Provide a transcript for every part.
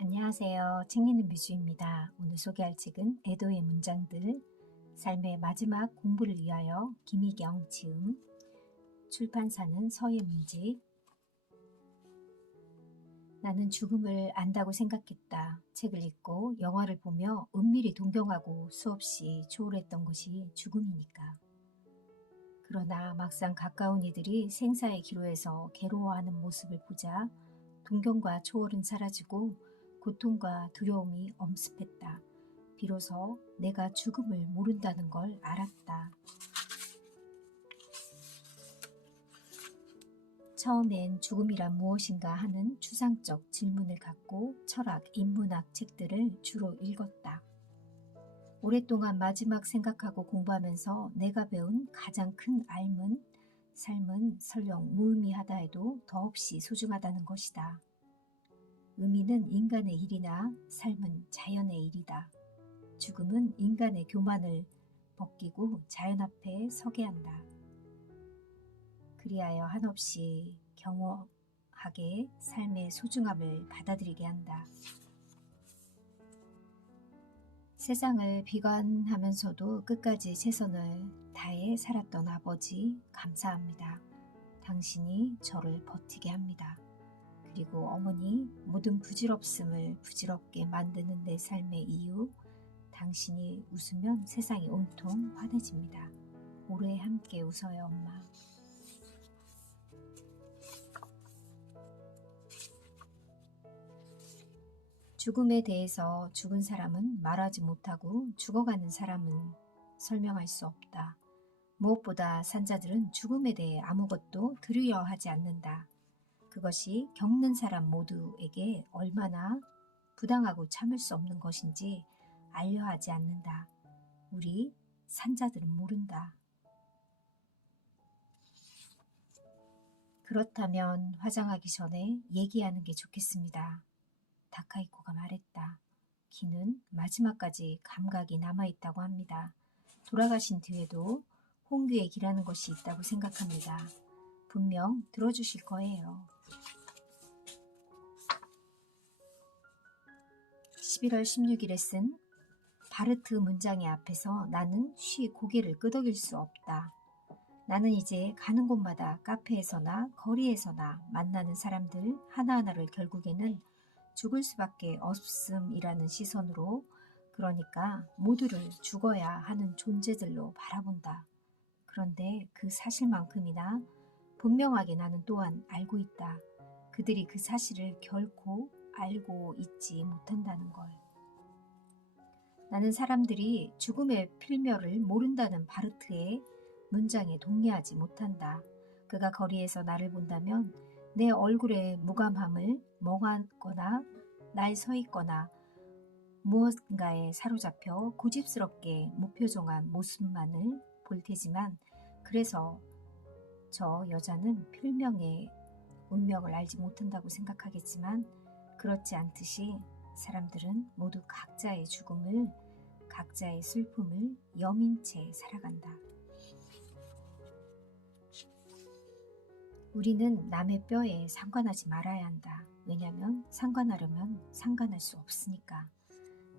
안녕하세요. 책 읽는 뮤즈입니다. 오늘 소개할 책은 애도의 문장들, 삶의 마지막 공부를 위하여 김희경 지음, 출판사는 서예문집. 나는 죽음을 안다고 생각했다. 책을 읽고 영화를 보며 은밀히 동경하고 수없이 초월했던 것이 죽음이니까. 그러나 막상 가까운 이들이 생사의 기로에서 괴로워하는 모습을 보자 동경과 초월은 사라지고 고통과 두려움이 엄습했다. 비로소 내가 죽음을 모른다는 걸 알았다. 처음엔 죽음이란 무엇인가 하는 추상적 질문을 갖고 철학, 인문학 책들을 주로 읽었다. 오랫동안 마지막 생각하고 공부하면서 내가 배운 가장 큰 삶은 설령 무의미하다 해도 더없이 소중하다는 것이다. 의미는 인간의 일이나 삶은 자연의 일이다. 죽음은 인간의 교만을 벗기고 자연 앞에 서게 한다. 그리하여 한없이 경허하게 삶의 소중함을 받아들이게 한다. 세상을 비관하면서도 끝까지 최선을 다해 살았던 아버지 감사합니다. 당신이 저를 버티게 합니다. 그리고 어머니, 모든 부질없음을 부질없게 만드는 내 삶의 이유, 당신이 웃으면 세상이 온통 환해집니다. 오래 함께 웃어요, 엄마. 죽음에 대해서 죽은 사람은 말하지 못하고 죽어가는 사람은 설명할 수 없다. 무엇보다 산자들은 죽음에 대해 아무것도 두려워하지 않는다. 그것이 겪는 사람 모두에게 얼마나 부당하고 참을 수 없는 것인지 알려하지 않는다. 우리 산자들은 모른다. 그렇다면 화장하기 전에 얘기하는 게 좋겠습니다. 다카이코가 말했다. 귀는 마지막까지 감각이 남아있다고 합니다. 돌아가신 뒤에도 홍귀의 귀라는 것이 있다고 생각합니다. 분명 들어주실 거예요. 11월 16일에 쓴 바르트 문장의 앞에서 나는 쉬 고개를 끄덕일 수 없다. 나는 이제 가는 곳마다 카페에서나 거리에서나 만나는 사람들 하나하나를 결국에는 죽을 수밖에 없음이라는 시선으로, 그러니까 모두를 죽어야 하는 존재들로 바라본다. 그런데 그 사실만큼이나 분명하게 나는 또한 알고 있다. 그들이 그 사실을 결코 알고 있지 못한다는 걸. 나는 사람들이 죽음의 필멸을 모른다는 바르트의 문장에 동의하지 못한다. 그가 거리에서 나를 본다면 내 얼굴의 무감함을 멍하거나 날 서 있거나 무언가에 사로잡혀 고집스럽게 무표정한 모습만을 볼 테지만, 그래서 저 여자는 필명의 운명을 알지 못한다고 생각하겠지만, 그렇지 않듯이 사람들은 모두 각자의 죽음을, 각자의 슬픔을 여민 채 살아간다. 우리는 남의 뼈에 상관하지 말아야 한다. 왜냐하면 상관하려면 상관할 수 없으니까.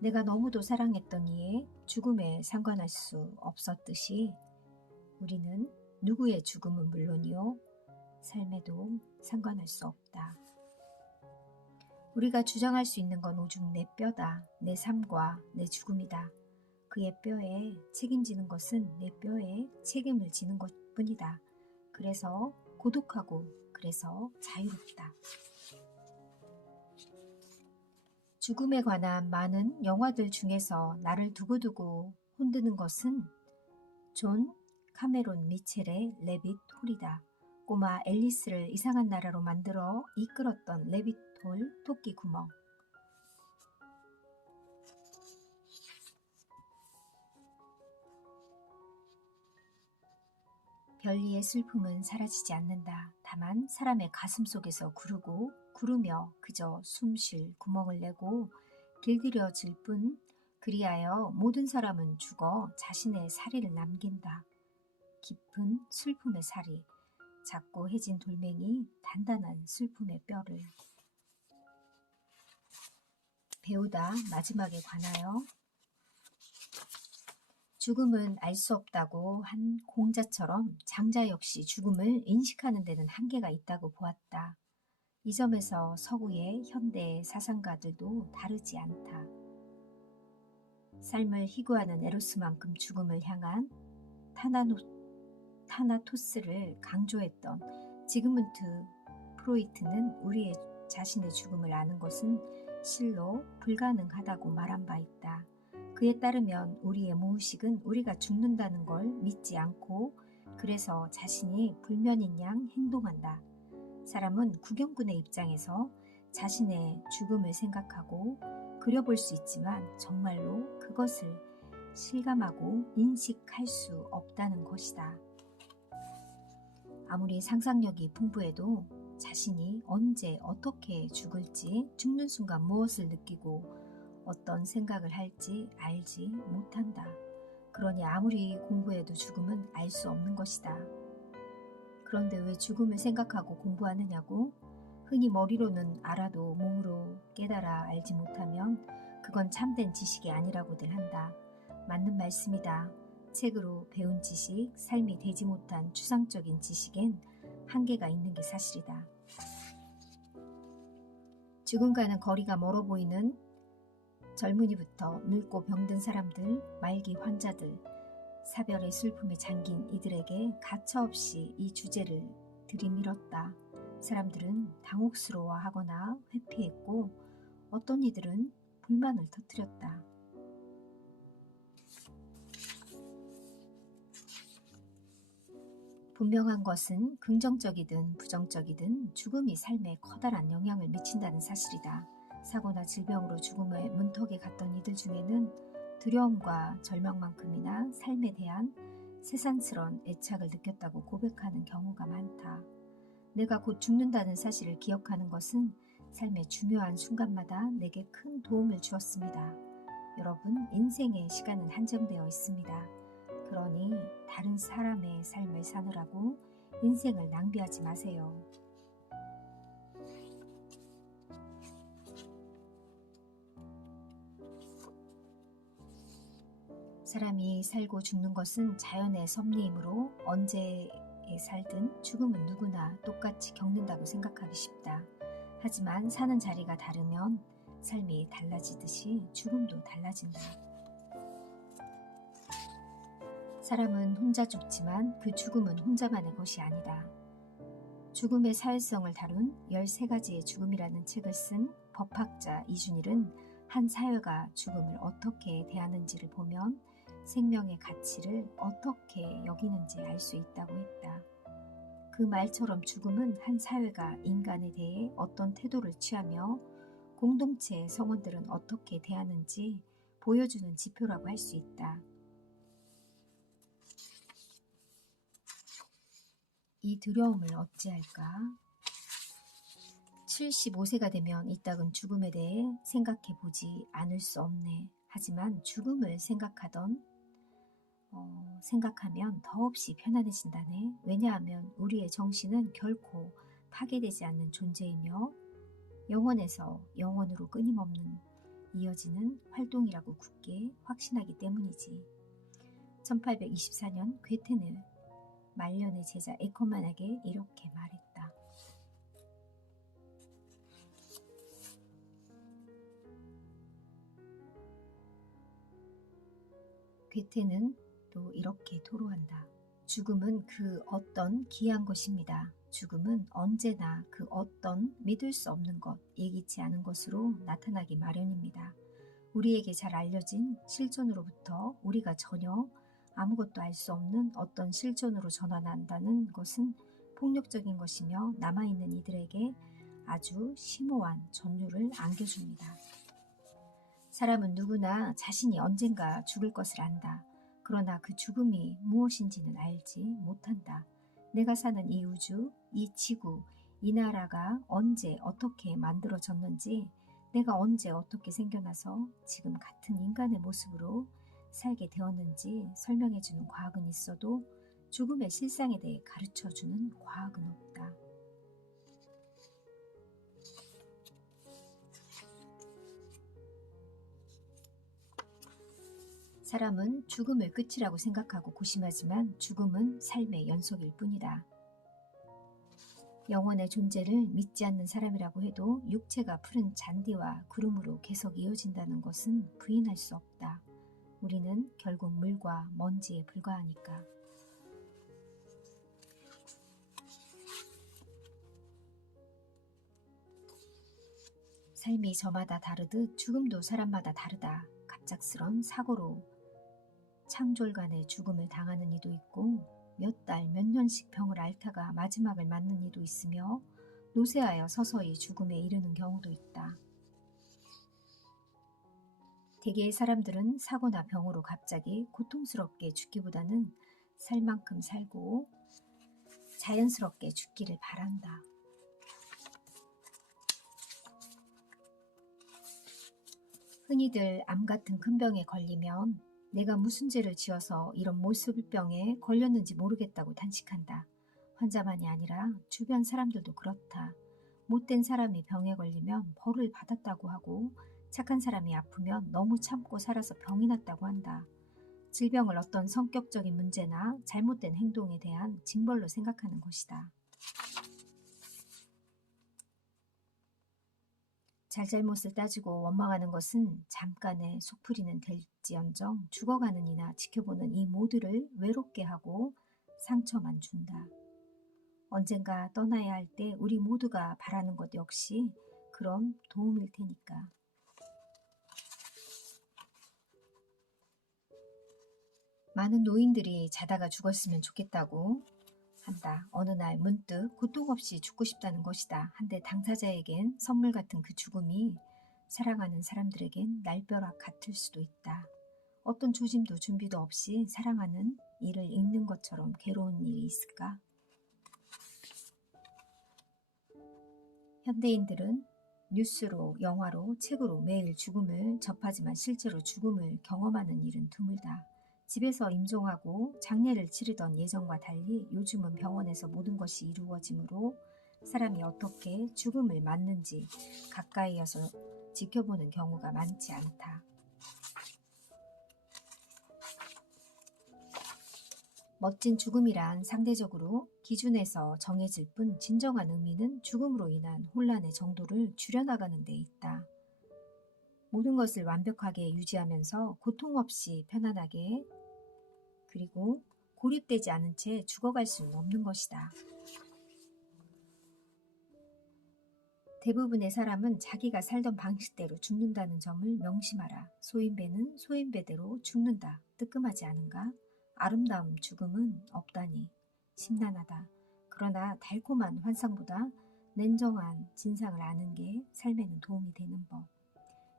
내가 너무도 사랑했던 이의 죽음에 상관할 수 없었듯이 우리는 누구의 죽음은 물론이요, 삶에도 상관할 수 없다. 우리가 주장할 수 있는 건 오직 내 뼈다. 내 삶과 내 죽음이다. 그의 뼈에 책임지는 것은 내 뼈에 책임을 지는 것뿐이다. 그래서 고독하고 그래서 자유롭다. 죽음에 관한 많은 영화들 중에서 나를 두고두고 흔드는 것은 존 카메론 미첼의 레빗 홀이다. 꼬마 앨리스를 이상한 나라로 만들어 이끌었던 레빗 홀 토끼 구멍. 별리의 슬픔은 사라지지 않는다. 다만 사람의 가슴 속에서 구르며 그저 숨 쉴 구멍을 내고 길들여질 뿐, 그리하여 모든 사람은 죽어 자신의 사리를 남긴다. 깊은 슬픔의 사리, 작고 해진 돌멩이, 단단한 슬픔의 뼈를. 배우다 마지막에 관하여 죽음은 알 수 없다고 한 공자처럼 장자 역시 죽음을 인식하는 데는 한계가 있다고 보았다. 이 점에서 서구의 현대의 사상가들도 다르지 않다. 삶을 희구하는 에로스만큼 죽음을 향한 타나토스를 강조했던 지그문트 프로이트는 우리의 자신의 죽음을 아는 것은 실로 불가능하다고 말한 바 있다. 그에 따르면 우리의 무의식은 우리가 죽는다는 걸 믿지 않고 그래서 자신이 불면인 양 행동한다. 사람은 구경꾼의 입장에서 자신의 죽음을 생각하고 그려볼 수 있지만 정말로 그것을 실감하고 인식할 수 없다는 것이다. 아무리 상상력이 풍부해도 자신이 언제 어떻게 죽을지, 죽는 순간 무엇을 느끼고 어떤 생각을 할지 알지 못한다. 그러니 아무리 공부해도 죽음은 알 수 없는 것이다. 그런데 왜 죽음을 생각하고 공부하느냐고? 흔히 머리로는 알아도 몸으로 깨달아 알지 못하면 그건 참된 지식이 아니라고들 한다. 맞는 말씀이다. 책으로 배운 지식, 삶이 되지 못한 추상적인 지식엔 한계가 있는 게 사실이다. 죽음과는 거리가 멀어 보이는 젊은이부터 늙고 병든 사람들, 말기 환자들, 사별의 슬픔에 잠긴 이들에게 가차없이 이 주제를 들이밀었다. 사람들은 당혹스러워하거나 회피했고 어떤 이들은 불만을 터뜨렸다. 분명한 것은 긍정적이든 부정적이든 죽음이 삶에 커다란 영향을 미친다는 사실이다. 사고나 질병으로 죽음의 문턱에 갔던 이들 중에는 두려움과 절망만큼이나 삶에 대한 세상스러운 애착을 느꼈다고 고백하는 경우가 많다. 내가 곧 죽는다는 사실을 기억하는 것은 삶의 중요한 순간마다 내게 큰 도움을 주었습니다. 여러분, 인생의 시간은 한정되어 있습니다. 그러니 다른 사람의 삶을 사느라고 인생을 낭비하지 마세요. 사람이 살고 죽는 것은 자연의 섭리이므로 언제 살든 죽음은 누구나 똑같이 겪는다고 생각하기 쉽다. 하지만 사는 자리가 다르면 삶이 달라지듯이 죽음도 달라진다. 사람은 혼자 죽지만 그 죽음은 혼자만의 것이 아니다. 죽음의 사회성을 다룬 13가지의 죽음이라는 책을 쓴 법학자 이준일은 한 사회가 죽음을 어떻게 대하는지를 보면 생명의 가치를 어떻게 여기는지 알 수 있다고 했다. 그 말처럼 죽음은 한 사회가 인간에 대해 어떤 태도를 취하며 공동체의 성원들은 어떻게 대하는지 보여주는 지표라고 할 수 있다. 이 두려움을 어찌할까? 75세가 되면 이따금 죽음에 대해 생각해 보지 않을 수 없네. 하지만 죽음을 생각하면 더없이 편안해진다네. 왜냐하면 우리의 정신은 결코 파괴되지 않는 존재이며 영원에서 영원으로 끊임없는 이어지는 활동이라고 굳게 확신하기 때문이지. 1824년 괴테는 말년의 제자 에커만에게 이렇게 말했다. 괴테는 또 이렇게 토로한다. 죽음은 그 어떤 기이한 것입니다. 죽음은 언제나 그 어떤 믿을 수 없는 것, 예기치 않은 것으로 나타나기 마련입니다. 우리에게 잘 알려진 실존으로부터 우리가 전혀 아무것도 알 수 없는 어떤 실존으로 전환한다는 것은 폭력적인 것이며 남아있는 이들에게 아주 심오한 전율을 안겨줍니다. 사람은 누구나 자신이 언젠가 죽을 것을 안다. 그러나 그 죽음이 무엇인지는 알지 못한다. 내가 사는 이 우주, 이 지구, 이 나라가 언제 어떻게 만들어졌는지, 내가 언제 어떻게 생겨나서 지금 같은 인간의 모습으로 살게 되었는지 설명해주는 과학은 있어도 죽음의 실상에 대해 가르쳐주는 과학은 없다. 사람은 죽음을 끝이라고 생각하고 고심하지만 죽음은 삶의 연속일 뿐이다. 영혼의 존재를 믿지 않는 사람이라고 해도 육체가 푸른 잔디와 구름으로 계속 이어진다는 것은 부인할 수 없다. 우리는 결국 물과 먼지에 불과하니까. 삶이 저마다 다르듯 죽음도 사람마다 다르다. 갑작스런 사고로 창졸간의 죽음을 당하는 이도 있고 몇 달, 몇 년씩 병을 앓다가 마지막을 맞는 이도 있으며 노쇠하여 서서히 죽음에 이르는 경우도 있다. 대개의 사람들은 사고나 병으로 갑자기 고통스럽게 죽기보다는 살 만큼 살고 자연스럽게 죽기를 바란다. 흔히들 암 같은 큰 병에 걸리면 내가 무슨 죄를 지어서 이런 몰수병에 걸렸는지 모르겠다고 탄식한다. 환자만이 아니라 주변 사람들도 그렇다. 못된 사람이 병에 걸리면 벌을 받았다고 하고 착한 사람이 아프면 너무 참고 살아서 병이 났다고 한다. 질병을 어떤 성격적인 문제나 잘못된 행동에 대한 징벌로 생각하는 것이다. 잘잘못을 따지고 원망하는 것은 잠깐의 속풀이는 될지언정 죽어가는 이나 지켜보는 이 모두를 외롭게 하고 상처만 준다. 언젠가 떠나야 할 때 우리 모두가 바라는 것 역시 그런 도움일 테니까. 많은 노인들이 자다가 죽었으면 좋겠다고 한다. 어느 날 문득 고통 없이 죽고 싶다는 것이다. 한데 당사자에겐 선물 같은 그 죽음이 사랑하는 사람들에겐 날벼락 같을 수도 있다. 어떤 조짐도 준비도 없이 사랑하는 이를 잃는 것처럼 괴로운 일이 있을까? 현대인들은 뉴스로, 영화로, 책으로 매일 죽음을 접하지만 실제로 죽음을 경험하는 일은 드물다. 집에서 임종하고 장례를 치르던 예전과 달리 요즘은 병원에서 모든 것이 이루어지므로 사람이 어떻게 죽음을 맞는지 가까이에서 지켜보는 경우가 많지 않다. 멋진 죽음이란 상대적으로 기준에서 정해질 뿐 진정한 의미는 죽음으로 인한 혼란의 정도를 줄여나가는 데 있다. 모든 것을 완벽하게 유지하면서 고통 없이 편안하게 그리고 고립되지 않은 채 죽어갈 수는 없는 것이다. 대부분의 사람은 자기가 살던 방식대로 죽는다는 점을 명심하라. 소인배는 소인배대로 죽는다. 뜨끔하지 않은가? 아름다운 죽음은 없다니 심란하다. 그러나 달콤한 환상보다 냉정한 진상을 아는 게 삶에는 도움이 되는 법.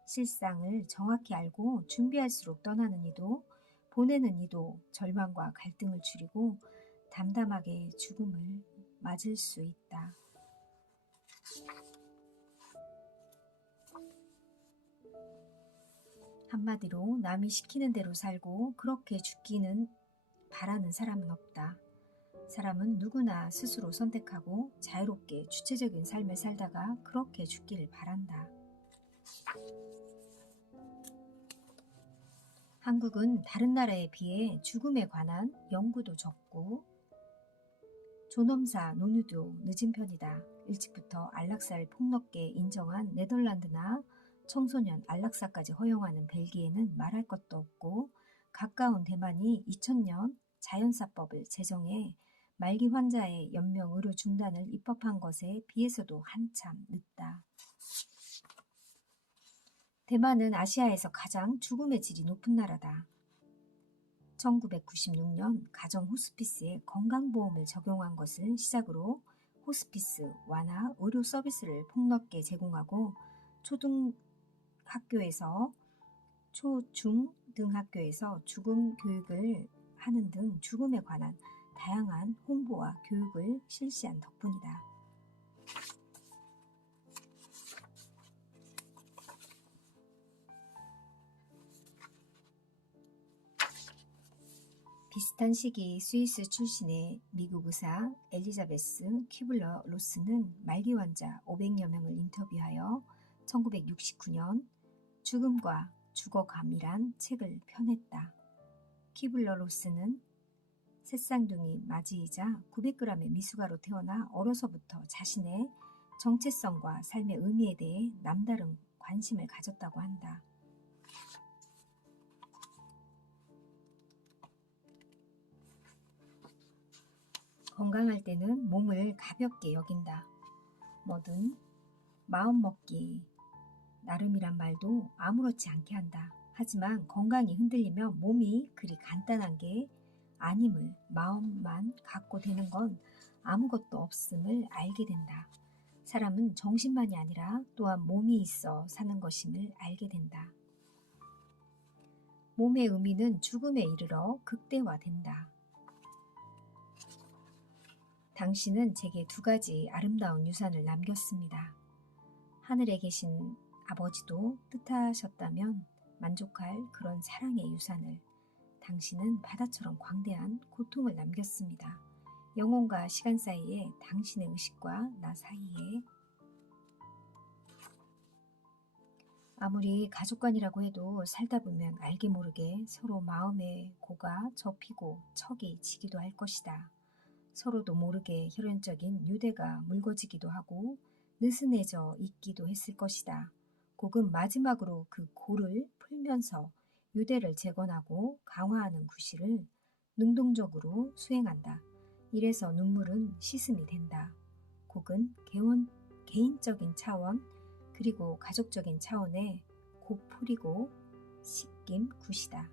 실상을 정확히 알고 준비할수록 떠나는 이도 보내는 이도 절망과 갈등을 줄이고 담담하게 죽음을 맞을 수 있다. 한마디로 남이 시키는 대로 살고 그렇게 죽기는 바라는 사람은 없다. 사람은 누구나 스스로 선택하고 자유롭게 주체적인 삶을 살다가 그렇게 죽기를 바란다. 한국은 다른 나라에 비해 죽음에 관한 연구도 적고 존엄사 논의도 늦은 편이다. 일찍부터 안락사를 폭넓게 인정한 네덜란드나 청소년 안락사까지 허용하는 벨기에는 말할 것도 없고 가까운 대만이 2000년 자연사법을 제정해 말기 환자의 연명 의료 중단을 입법한 것에 비해서도 한참 늦다. 대만은 아시아에서 가장 죽음의 질이 높은 나라다. 1996년 가정 호스피스에 건강보험을 적용한 것을 시작으로 호스피스 완화 의료 서비스를 폭넓게 제공하고 초중등학교에서 죽음 교육을 하는 등 죽음에 관한 다양한 홍보와 교육을 실시한 덕분이다. 비슷한 시기 스위스 출신의 미국 의사 엘리자베스 퀴블러 로스는 말기 환자 500여 명을 인터뷰하여 1969년 죽음과 죽어감이란 책을 펴냈다. 키블러-로스는 새쌍둥이 맞이이자 900g의 미숙아로 태어나 어려서부터 자신의 정체성과 삶의 의미에 대해 남다른 관심을 가졌다고 한다. 건강할 때는 몸을 가볍게 여긴다. 뭐든 마음먹기 나름이란 말도 아무렇지 않게 한다. 하지만 건강이 흔들리면 몸이 그리 간단한 게 아님을 마음만 갖고 되는 건 아무것도 없음을 알게 된다. 사람은 정신만이 아니라 또한 몸이 있어 사는 것임을 알게 된다. 몸의 의미는 죽음에 이르러 극대화된다. 당신은 제게 2가지 아름다운 유산을 남겼습니다. 하늘에 계신 아버지도 뜻하셨다면 만족할 그런 사랑의 유산을, 당신은 바다처럼 광대한 고통을 남겼습니다. 영혼과 시간 사이에, 당신의 의식과 나 사이에. 아무리 가족관이라고 해도 살다 보면 알게 모르게 서로 마음의 고가 접히고 척이 지기도 할 것이다. 서로도 모르게 혈연적인 유대가 묽어지기도 하고 느슨해져 있기도 했을 것이다. 곡은 마지막으로 그 고를 풀면서 유대를 재건하고 강화하는 구실을 능동적으로 수행한다. 이래서 눈물은 씻음이 된다. 곡은 개인적인 차원 그리고 가족적인 차원의 고풀이고 씻김 굿이다.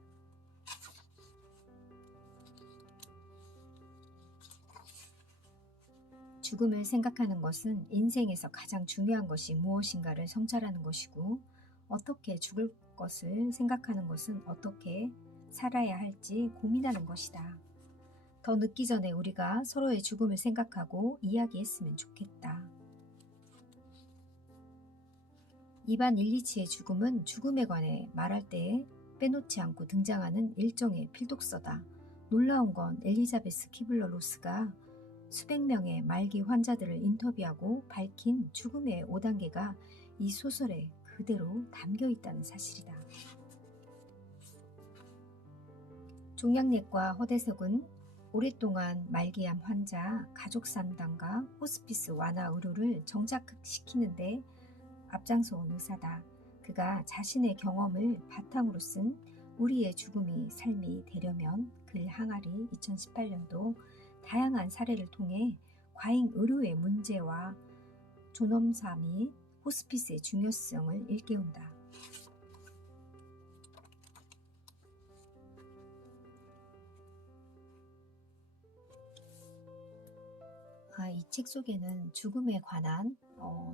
죽음을 생각하는 것은 인생에서 가장 중요한 것이 무엇인가를 성찰하는 것이고, 어떻게 죽을 것을 생각하는 것은 어떻게 살아야 할지 고민하는 것이다. 더 늦기 전에 우리가 서로의 죽음을 생각하고 이야기했으면 좋겠다. 이반 일리치의 죽음은 죽음에 관해 말할 때 빼놓지 않고 등장하는 일종의 필독서다. 놀라운 건 엘리자베스 키블러-로스가 수백 명의 말기 환자들을 인터뷰하고 밝힌 죽음의 5단계가 이 소설에 그대로 담겨 있다는 사실이다. 종양내과 허대석은 오랫동안 말기암 환자 가족 상담과 호스피스 완화 의료를 정착시키는데 앞장서온 의사다. 그가 자신의 경험을 바탕으로 쓴 우리의 죽음이 삶이 되려면 글 항아리 2018년도 다양한 사례를 통해 과잉 의료의 문제와 존엄사 및 호스피스의 중요성을 일깨운다. 이 책 속에는 죽음에 관한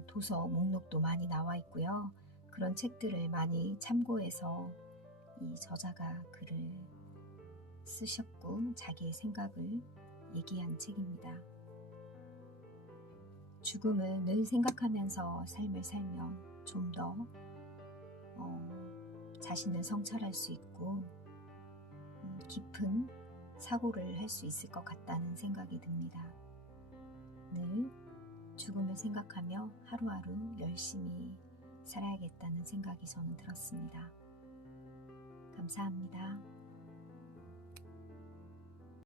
도서 목록도 많이 나와 있고요. 그런 책들을 많이 참고해서 이 저자가 글을 쓰셨고 자기의 생각을 얘기한 책입니다. 죽음을 늘 생각하면서 삶을 살면 좀 더 자신을 성찰할 수 있고 깊은 사고를 할 수 있을 것 같다는 생각이 듭니다. 늘 죽음을 생각하며 하루하루 열심히 살아야겠다는 생각이 저는 들었습니다. 감사합니다.